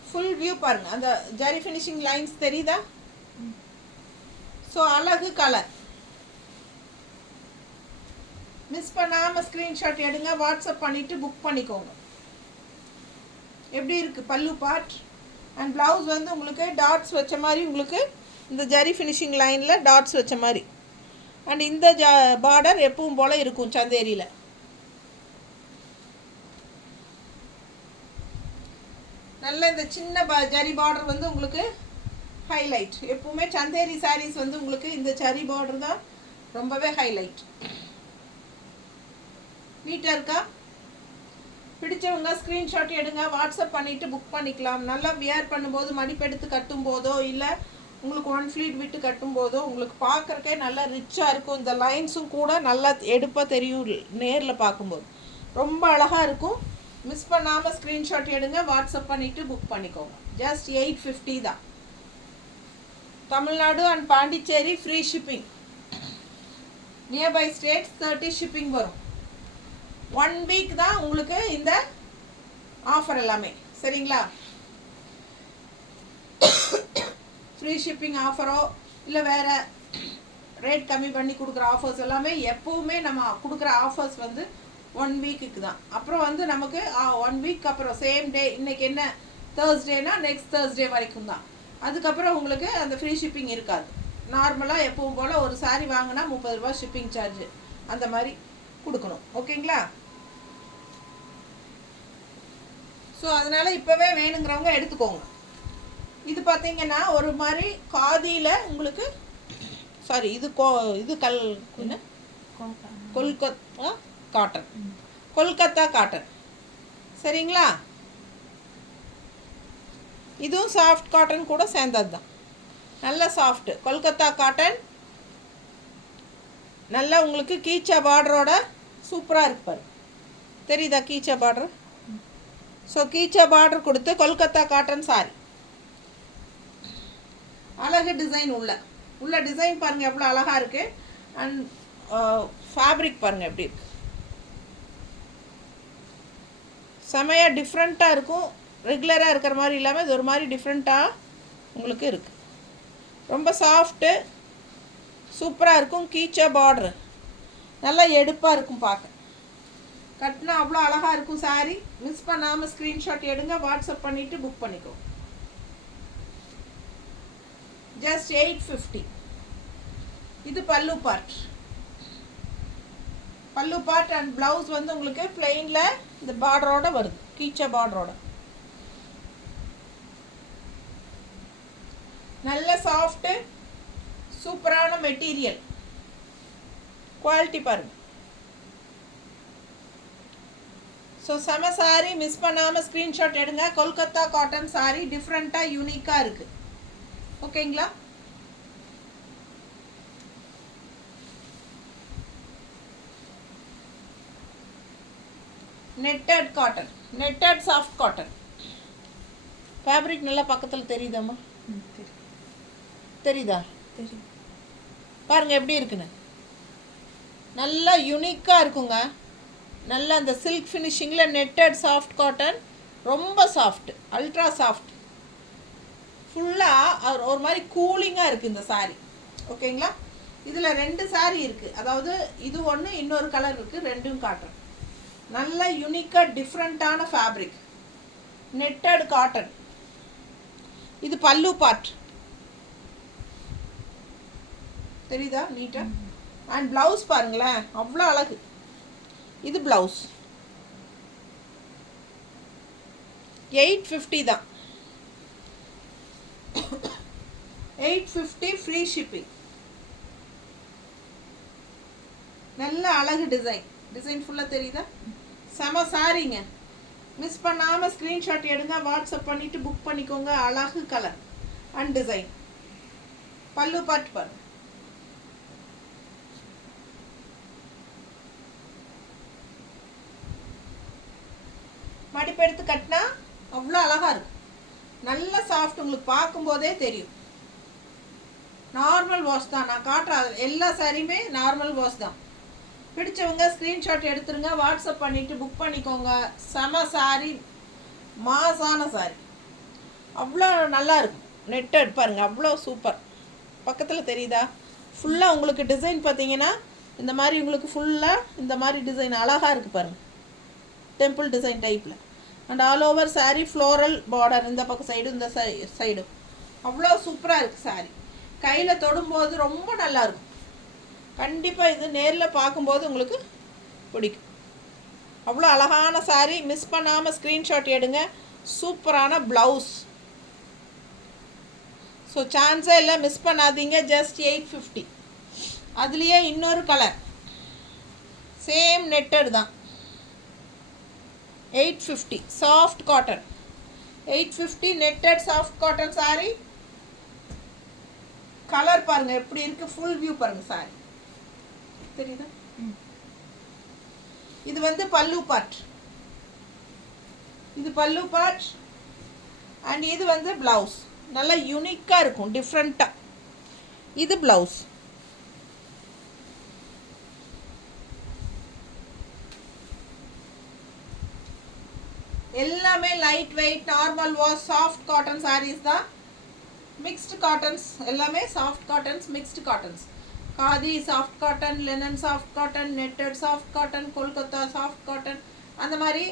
ஃபுல் வியூ பாருங்கள், அந்த ஜரி ஃபினிஷிங் லைன்ஸ் தெரியுதா? ஸோ அழகு கலர். மிஸ் பண்ணாமல் ஸ்க்ரீன்ஷாட் எடுங்க, வாட்ஸ்அப் பண்ணிவிட்டு புக் பண்ணிக்கோங்க. எப்படி இருக்குது பல்லு பார்ட். அண்ட் ப்ளவுஸ் வந்து உங்களுக்கு டாட்ஸ் வச்ச மாதிரி உங்களுக்கு இந்த ஜரி ஃபினிஷிங் லைனில் டாட்ஸ் வச்ச மாதிரி. அண்ட் இந்த பார்டர் எப்பவும் போல் இருக்கும் சந்தேரியில். நல்ல இந்த சின்ன ஜரி பார்டர் வந்து உங்களுக்கு ஹைலைட். எப்பவுமே சந்தேரி சாரீஸ் வந்து உங்களுக்கு இந்த ஜரி பார்டர் தான் ரொம்பவே ஹைலைட். நீட்டாக இருக்கா? பிடிச்சவங்க ஸ்க்ரீன்ஷாட் எடுங்க, வாட்ஸ்அப் பண்ணிவிட்டு புக் பண்ணிக்கலாம். நல்லா வியர் பண்ணும்போது மடிப்பெடுத்து கட்டும் போதோ இல்லை உங்களுக்கு ஒன் ஃப்ளீட் விட்டு கட்டும் போதோ உங்களுக்கு பார்க்குறக்கே நல்லா ரிச்சாக இருக்கும். இந்த லைன்ஸும் கூட நல்லா எடுப்பாக தெரியும் நேரில் பார்க்கும்போது. ரொம்ப அழகாக இருக்கும். மிஸ் பண்ணாமல் ஸ்க்ரீன்ஷாட் எடுங்க, வாட்ஸ்அப் பண்ணிவிட்டு புக் பண்ணிக்கோங்க. ஜஸ்ட் 850 தான். Tamil Nadu and Pondicherry free shipping. Nearby states 30 shipping வரும். 1 வீக் தான் உங்களுக்கு இந்த ஆஃபர் எல்லாமே. சரிங்களா? ஃப்ரீ ஷிப்பிங் ஆஃபரோ இல்லை வேறு ரேட் கம்மி பண்ணி கொடுக்குற ஆஃபர்ஸ் எல்லாமே எப்போவுமே நம்ம கொடுக்குற ஆஃபர்ஸ் வந்து 1 வீக்குக்கு தான். அப்புறம் வந்து நமக்கு 1 வீக் அப்புறம் சேம் டே, இன்றைக்கி என்ன தேர்ஸ்டேனா நெக்ஸ்ட் தேர்ஸ்டே வரைக்கும் தான். அதுக்கப்புறம் உங்களுக்கு அந்த ஃப்ரீ ஷிப்பிங் இருக்காது. நார்மலாக எப்பவும் போல் ஒரு சாரீ வாங்கினா 30 ரூபா ஷிப்பிங் சார்ஜ் அந்த மாதிரி கொடுக்கணும். ஓகேங்களா? ஸோ அதனால் இப்போவே வேணுங்கிறவங்க எடுத்துக்கோங்க. இது பார்த்தீங்கன்னா ஒரு மாதிரி காதியில் உங்களுக்கு இது என்ன கொல்கத்தா காட்டன். கொல்கத்தா காட்டன். சரிங்களா? இதுவும் சாஃப்ட் காட்டன் கூட சேர்ந்தது தான். நல்ல சாஃப்ட்டு கொல்கத்தா காட்டன். நல்லா உங்களுக்கு கீச்சா பார்டரோட சூப்பராக இருக்கு பாரு. தெரியுதா கீச்சா பார்டர்? ஸோ கீச்சா பார்டர் கொடுத்து கொல்கத்தா காட்டன் சாரி. அழகு டிசைன் உள்ள டிசைன் பாருங்கள் எவ்வளோ அழகாக இருக்குது. அண்ட் ஃபேப்ரிக் பாருங்கள் எப்படி இருக்குது. செமையாக டிஃப்ரெண்ட்டாக இருக்கும். ரெகுலராக இருக்கிற மாதிரி இல்லாமல் இது ஒரு மாதிரி டிஃப்ரெண்ட்டாக உங்களுக்கு இருக்குது. ரொம்ப சாஃப்ட்டு சூப்பராக இருக்கும். கீச்சா பார்டரு நல்லா எடுப்பாக இருக்கும். பார்க்க கட்டினா அவ்வளோ அழகாக இருக்கும் சாரீ. மிஸ் பண்ணாமல் ஸ்க்ரீன்ஷாட் எடுங்க, வாட்ஸ்அப் பண்ணிவிட்டு புக் பண்ணிக்கோ. ஜஸ்ட் 850. இது பல்லு பார்ட். பல்லு பார்ட் அண்ட் ப்ளவுஸ் வந்து உங்களுக்கு பிளெயினில் இந்த பார்டரோட வருது, கீச்சா பார்டரோட. நல்ல சாஃப்ட்டு சூப்பரான மெட்டீரியல். குவாலிட்டி பாருங்கள். ஸோ செம சாரீ. மிஸ் பண்ணாமல் ஸ்க்ரீன்ஷாட் எடுங்க. கொல்கத்தா காட்டன் சாரீ டிஃப்ரெண்ட்டாக யூனிக்காக இருக்குது. ஓகேங்களா? Netted cotton, netted soft cotton. Fabric நல்லா பக்கத்தில் தெரியுதாம்மா? தெரியுதா? தெரியும். பாருங்கள் எப்படி இருக்குன்னு. நல்லா யூனிக்காக இருக்குங்க. நல்லா அந்த சில்க் ஃபினிஷிங்கில் நெட்டட் சாஃப்ட் காட்டன். ரொம்ப சாஃப்ட், அல்ட்ரா சாஃப்ட். ஃபுல்லாக ஒரு மாதிரி கூலிங்காக இருக்குது இந்த சாரீ. ஓகேங்களா? இதில் 2 சாரீ இருக்குது. அதாவது இது ஒன்று, இன்னொரு கலர் இருக்குது. ரெண்டும் காட்டுறேன். நல்ல யூனிக்காக டிஃப்ரெண்ட்டான ஃபேப்ரிக். Netted cotton. இது பல்லு பார்ட். தெரியுதா நீட்டாக? அண்ட் ப்ளவுஸ் பாருங்களேன் அவ்வளோ அழகு. இது ப்ளவுஸ். 850 தான். 850 ஃப்ரீ ஷிப்பிங். நல்ல அழகு டிசைன். டிசைன் ஃபுல்லாக தெரியுதா? செம சாரிங்க. மிஸ் பண்ணாமல் ஸ்க்ரீன்ஷாட் எடுங்க, வாட்ஸ்அப் பண்ணிவிட்டு புக் பண்ணிக்கோங்க. அழகு கலர் அண்ட் டிசைன். பல்லு பார்ட் பாருங்க. மடிப்பு எடுத்து கட்டினா அவ்வளோ அழகாக இருக்கும். நல்ல சாஃப்ட். உங்களுக்கு பார்க்கும்போதே தெரியும். நார்மல் வாஷ் தான். நான் காட்டுற எல்லா சாரியுமே நார்மல் வாஷ் தான். பிடிச்சவங்க ஸ்க்ரீன்ஷாட் எடுத்துருங்க, வாட்ஸ்அப் பண்ணிவிட்டு புக் பண்ணிக்கோங்க. செம சாரி, மாசான சாரி. அவ்வளோ நல்லா இருக்கும். நெட்டட் பாருங்கள் அவ்வளோ சூப்பர். பக்கத்தில் தெரியுதா? ஃபுல்லாக உங்களுக்கு டிசைன் பார்த்தீங்கன்னா இந்த மாதிரி உங்களுக்கு ஃபுல்லாக இந்த மாதிரி டிசைன் அழகாக இருக்குது பாருங்கள். டெம்பிள் டிசைன் டைப்பில். And all over sari floral border. இந்த பக்கம் சைடும் இந்த சைடும் அவ்வளோ சூப்பராக இருக்குது சாரீ. கையில் தொடும்போது ரொம்ப நல்லாயிருக்கும். கண்டிப்பாக இது நேரில் பார்க்கும்போது உங்களுக்கு பிடிக்கும். அவ்வளோ அழகான சாரீ. மிஸ் பண்ணாமல் ஸ்க்ரீன்ஷாட் எடுங்க. சூப்பரான ப்ளவுஸ். ஸோ சான்ஸே இல்லை, மிஸ் பண்ணாதீங்க. ஜஸ்ட் 850. அதுலேயே இன்னொரு கலர் சேம் நெட்டட் தான். 850 soft cotton. 850 netted soft cotton sari. Colour பாருங்கள் எப்படி இருக்குது. ஃபுல் வியூ பாருங்கள் சாரீ. தெரியுதா? இது வந்து பல்லு பார்ட். இது பல்லு பார்ட். அண்ட் இது வந்து ப்ளவுஸ். நல்லா யூனிக்காக இருக்கும், டிஃப்ரெண்ட்டாக. இது ப்ளவுஸ். எல்லாமே light weight, normal wash, soft cotton saris தான். மிக்ஸ்டு காட்டன்ஸ் எல்லாமே soft cottons, mixed cottons. Khadi soft cotton, linen soft cotton, netted soft cotton, Kolkata soft cotton, அந்த மாதிரி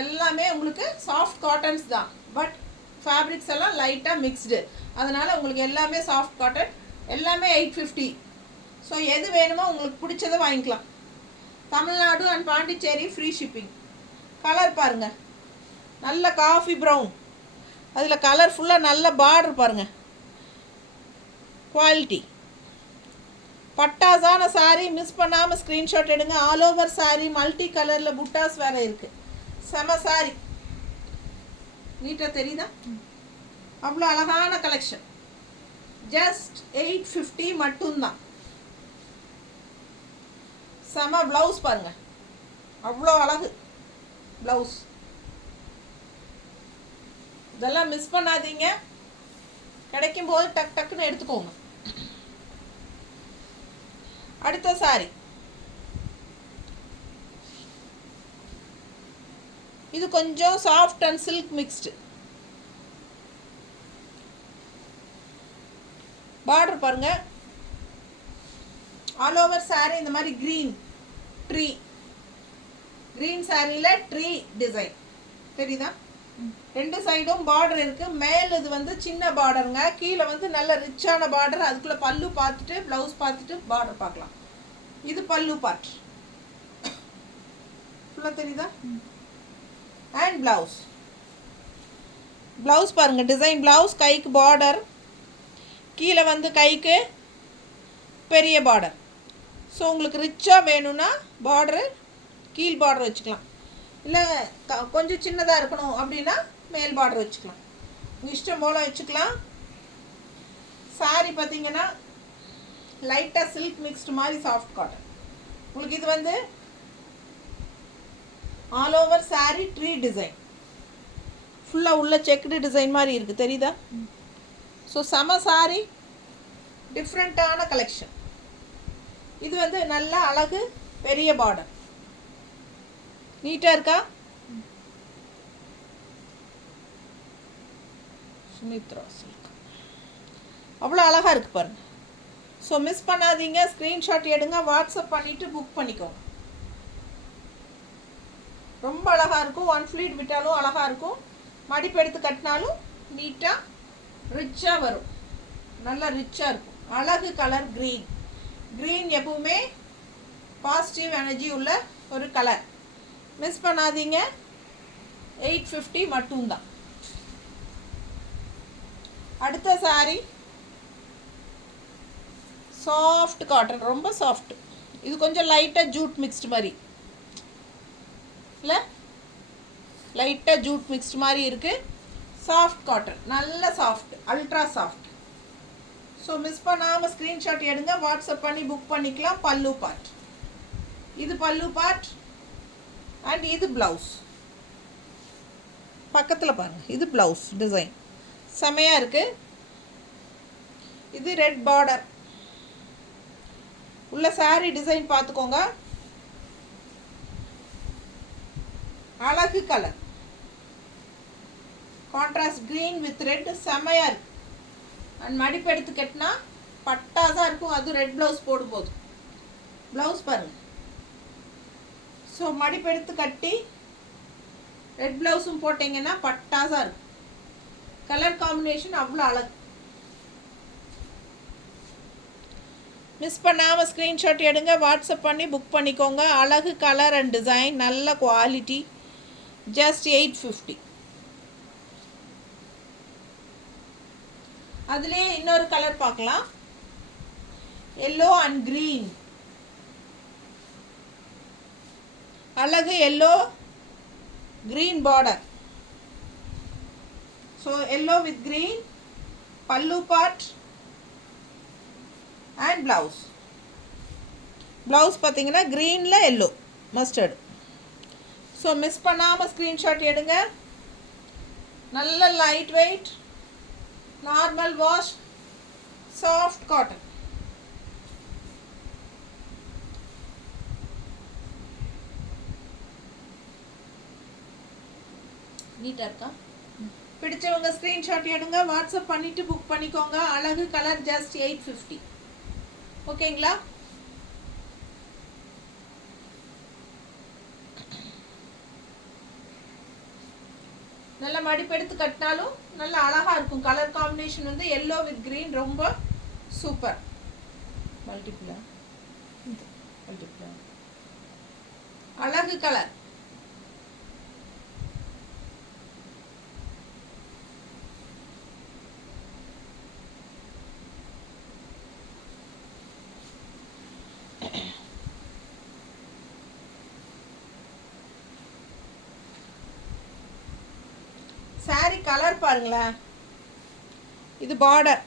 எல்லாமே உங்களுக்கு சாஃப்ட் காட்டன்ஸ் தான். பட் ஃபேப்ரிக்ஸ் எல்லாம் லைட்டாக மிக்ஸ்டு. அதனால் உங்களுக்கு எல்லாமே சாஃப்ட் காட்டன். எல்லாமே 850. ஸோ எது வேணுமோ உங்களுக்கு பிடிச்சதை வாங்கிக்கலாம். Tamil Nadu and Pondicherry free shipping. Colour பாருங்கள், நல்ல காஃபி ப்ரௌன். அதில் கலர் ஃபுல்லாக நல்ல பார்டர் பாருங்கள். குவாலிட்டி பட்டாஸான சாரீ. மிஸ் பண்ணாமல் ஸ்க்ரீன்ஷாட் எடுங்க. ஆல் ஓவர் சாரீ, மல்டி கலரில் புட்டாஸ் வேறு இருக்குது. செம சாரீ. நீட்டாக தெரியுதா? அவ்வளோ அழகான கலெக்ஷன். ஜஸ்ட் 850 மட்டும்தான். செம ப்ளவுஸ் பாருங்கள், அவ்வளோ அழகு ப்ளவுஸ். இதெல்லாம் மிஸ் பண்ணாதீங்க. கிடைக்கும் போது டக் டக்குன்னு எடுத்துக்கோங்க. அடுத்த சாரி இது கொஞ்சம் soft and silk mixed. Border பாருங்க. ஆல் ஓவர் சாரி இந்த மாதிரி கிரீன் ட்ரீ, கிரீன் சாரியில் ட்ரீ டிசைன் தெரியுதா? ரெண்டு சைடும் பார்டர் இருக்குது. மேல் இது வந்து சின்ன பார்டருங்க, கீழே வந்து நல்ல ரிச்சான பார்டர். அதுக்குள்ளே பல்லு பார்த்துட்டு ப்ளவுஸ் பார்த்துட்டு பார்டர் பார்க்கலாம். இது பல்லு பார்ட் ஃபுல்லாக தெரியுதா? And blouse. ப்ளவுஸ் பாருங்கள், டிசைன் ப்ளவுஸ். கைக்கு பார்டர், கீழே வந்து கைக்கு பெரிய பார்டர். ஸோ உங்களுக்கு ரிச்சாக வேணும்னா பார்டரு கீழ் பார்டர் வச்சுக்கலாம். இல்லை கொஞ்சம் சின்னதாக இருக்கணும் அப்படின்னா மேல் பார்டர் வச்சுக்கலாம். உங்கள் இஷ்டம் போல் வச்சுக்கலாம். சாரி பார்த்தீங்கன்னா லைட்டாக சில்க் மிக்ஸ்டு மாதிரி சாஃப்ட் காட்டன். உங்களுக்கு இது வந்து all over sorry tree design. ஃபுல்லாக உள்ள செக்குடு டிசைன் மாதிரி இருக்குது தெரியுதா? ஸோ செம சாரி, டிஃப்ரெண்ட்டான கலெக்ஷன். இது வந்து நல்ல அழகு பெரிய பார்டர். நீட்டாக இருக்கா? சுமித்ரா சில்க் அவ்வளோ அழகாக இருக்குது பாருங்கள். ஸோ மிஸ் பண்ணாதீங்க. ஸ்க்ரீன்ஷாட் எடுங்க, வாட்ஸ்அப் பண்ணிவிட்டு புக் பண்ணிக்கோங்க. ரொம்ப அழகாக இருக்கும். ஒன் ஃப்ளீட் விட்டாலும் அழகாக இருக்கும். மடிப்பு எடுத்து கட்டினாலும் நீட்டாக ரிச்சாக வரும். நல்லா ரிச்சாக இருக்கும். அழகு கலர் க்ரீன். க்ரீன் எப்பவுமே பாசிட்டிவ் எனர்ஜி உள்ள ஒரு கலர். மிஸ் பண்ணாதீங்க. 850 மட்டும்தான். அடுத்த சாரி சாஃப்ட் காட்டன், ரொம்ப சாஃப்ட். இது கொஞ்சம் லைட்டாக ஜூட் மிக்ஸ்டு மாதிரி இல்லை, லைட்டாக ஜூட் மிக்ஸ்டு மாதிரி இருக்குது. சாஃப்ட் காட்டன், நல்ல soft, ultra soft. So miss பண்ணாமல் ஸ்க்ரீன்ஷாட் எடுங்க, வாட்ஸ்அப் பண்ணி புக் பண்ணிக்கலாம். பல்லு பார்ட். இது பல்லு பார்ட் அண்ட் இது ப்ளவுஸ். பக்கத்தில் பாருங்கள், இது ப்ளவுஸ் டிசைன் செமையாக இருக்குது. இது ரெட் பார்டர் உள்ள சாரி டிசைன் பார்த்துக்கோங்க. அழகு colour contrast green with red செமையாக இருக்குது. அண்ட் மடிப்பு எடுத்து கட்டினா பட்டாசாக இருக்கும். அது ரெட் ப்ளவுஸ் போடும்போது ப்ளவுஸ் பாருங்கள். ஸோ மடிப்பு எடுத்து கட்டி ரெட் ப்ளவுஸும் போட்டிங்கன்னா பட்டாசாக இருக்கும். கலர் காம்பினேஷன் அவ்வளோ அழகு. மிஸ் பண்ணாமல் ஸ்க்ரீன்ஷாட் எடுங்க, வாட்ஸ்அப் பண்ணி புக் பண்ணிக்கோங்க. அழகு கலர் அண்ட் டிசைன், நல்ல குவாலிட்டி, ஜஸ்ட் 850. அதுலேயே இன்னொரு கலர் பார்க்கலாம், எல்லோ அண்ட் க்ரீன். அழகு yellow green border. So yellow with green, பல்லு பார்ட் அண்ட் ப்ளவுஸ். ப்ளவுஸ் பார்த்தீங்கன்னா க்ரீனில் எல்லோ மஸ்டர்டு. ஸோ மிஸ் பண்ணாமல் ஸ்க்ரீன்ஷாட் எடுங்க. நல்ல light weight, normal wash, soft cotton. நீட்டாக இருக்கா? பிடிச்சவங்க ஸ்க்ரீன்ஷாட் எடுங்க, வாட்ஸ்அப் பண்ணிவிட்டு புக் பண்ணிக்கோங்க. அழகு கலர் ஜஸ்ட் 850. ஓகேங்களா? நல்ல மடிப்பெடுத்து கட்டினாலும் நல்ல அழகாக இருக்கும். கலர் காம்பினேஷன் வந்து எல்லோ வித் க்ரீன், ரொம்ப சூப்பர். மல்டிப்ளா அழகு கலர். சாரி கலர் பாருங்களேன், இது பார்டர்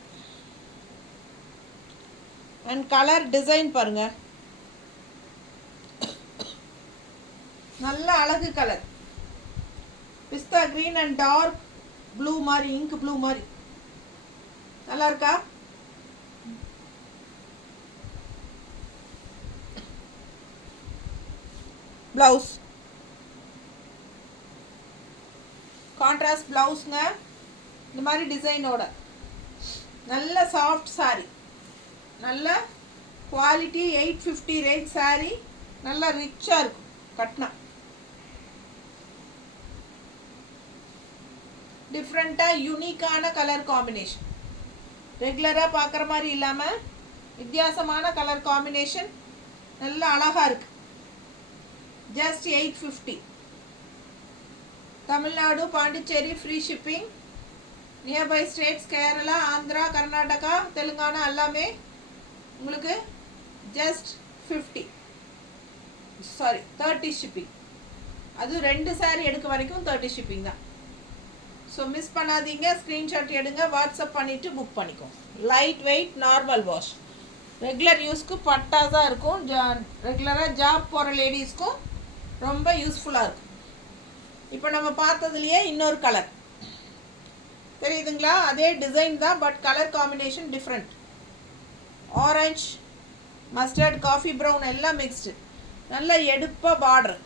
அண்ட் கலர் டிசைன் பாருங்க, நல்ல அழகு colour. Pista green and dark blue மாதிரி, இங்க் ப்ளூ மாதிரி. நல்லா இருக்கா? ப்ளவுஸ் கான்ட்ராஸ்ட் ப்ளவுஸுங்க, இந்த மாதிரி டிசைனோட. நல்ல சாஃப்ட் சாரி, நல்ல குவாலிட்டி, 850 ரேட் சாரி. நல்லா ரிச்சாக இருக்கும் கட்டினா. டிஃப்ரெண்ட்டாக யூனிக்கான கலர் காம்பினேஷன், ரெகுலராக பார்க்குற மாதிரி இல்லாமல் வித்தியாசமான கலர் காம்பினேஷன், நல்ல அழகாக இருக்குது. Just 850. Tamil Nadu, Pondicherry free shipping. Nearby states Kerala, Andhra, Karnataka, Telangana எல்லாமே உங்களுக்கு ஜஸ்ட் 30 ஷிப்பிங். அது 2 சாரி எடுக்க வரைக்கும் 30 ஷிப்பிங் தான். ஸோ மிஸ் பண்ணாதீங்க, ஸ்க்ரீன்ஷாட் எடுங்க, வாட்ஸ்அப் பண்ணிவிட்டு புக் பண்ணிக்கோங்க. Light weight, normal wash, regular யூஸ்க்கு பட்டாஸாக இருக்கும். ரெகுலராக ஜாப் போகிற லேடிஸ்க்கும் ரொம்ப யூஸ்ஃபுல்லாக இருக்கும். இப்போ நம்ம பார்த்ததுலையே இன்னொரு கலர் தெரியுதுங்களா? அதே டிசைன் தான், but colour combination different. Orange, mustard, coffee brown எல்லாம் மிக்ஸ்டு. நல்ல எடுப்பாக பார்டர்.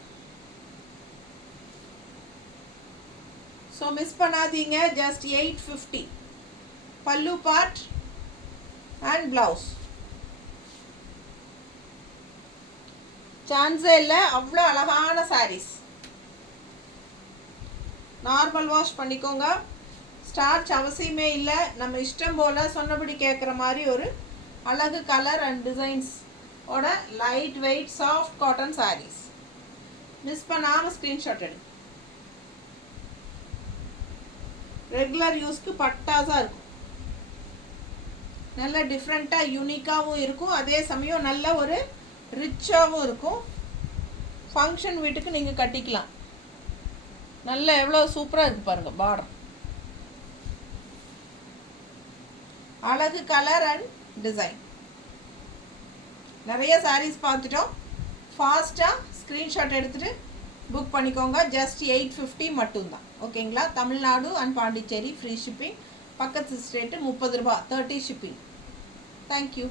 ஸோ மிஸ் பண்ணாதீங்க, ஜஸ்ட் 850. பல்லு பார்ட் அண்ட் ப்ளவுஸ். சான்ஸே இல்லை, அவ்வளோ அழகான சாரீஸ். நார்மல் வாஷ் பண்ணிக்கோங்க. ஸ்டார்ச் அவசியமே இல்லை. நம்ம இஷ்டம் போல் சொன்னபடி கேட்குற மாதிரி ஒரு அழகு கலர் அண்ட் டிசைன்ஸ் ஓட light weight soft cotton saris. Miss பண்ணாமல் ஸ்க்ரீன்ஷாட் எடு. ரெகுலர் யூஸ்க்கு பட்டாஸாக இருக்கும். நல்ல டிஃப்ரெண்ட்டாக யூனிக்காகவும் இருக்கும், அதே சமயம் நல்ல ஒரு ரிச்சாகவும் இருக்கும். ஃபங்க்ஷன் வீட்டுக்கு நீங்கள் கட்டிக்கலாம். நல்ல எவ்வளோ சூப்பராக இருக்குது பாருங்கள் பார்டர். அழகு கலர் அண்ட் டிசைன். நிறைய சாரீஸ் பார்த்துட்டோம். ஃபாஸ்ட்டாக ஸ்க்ரீன்ஷாட் எடுத்துகிட்டு புக் பண்ணிக்கோங்க. ஜஸ்ட் 850 மட்டும்தான். ஓகேங்களா? Tamil Nadu and Pondicherry free shipping. பக்கத்து ஸ்டேட்டு 30 ரூபா, 30 ஷிப்பிங். தேங்க்யூ.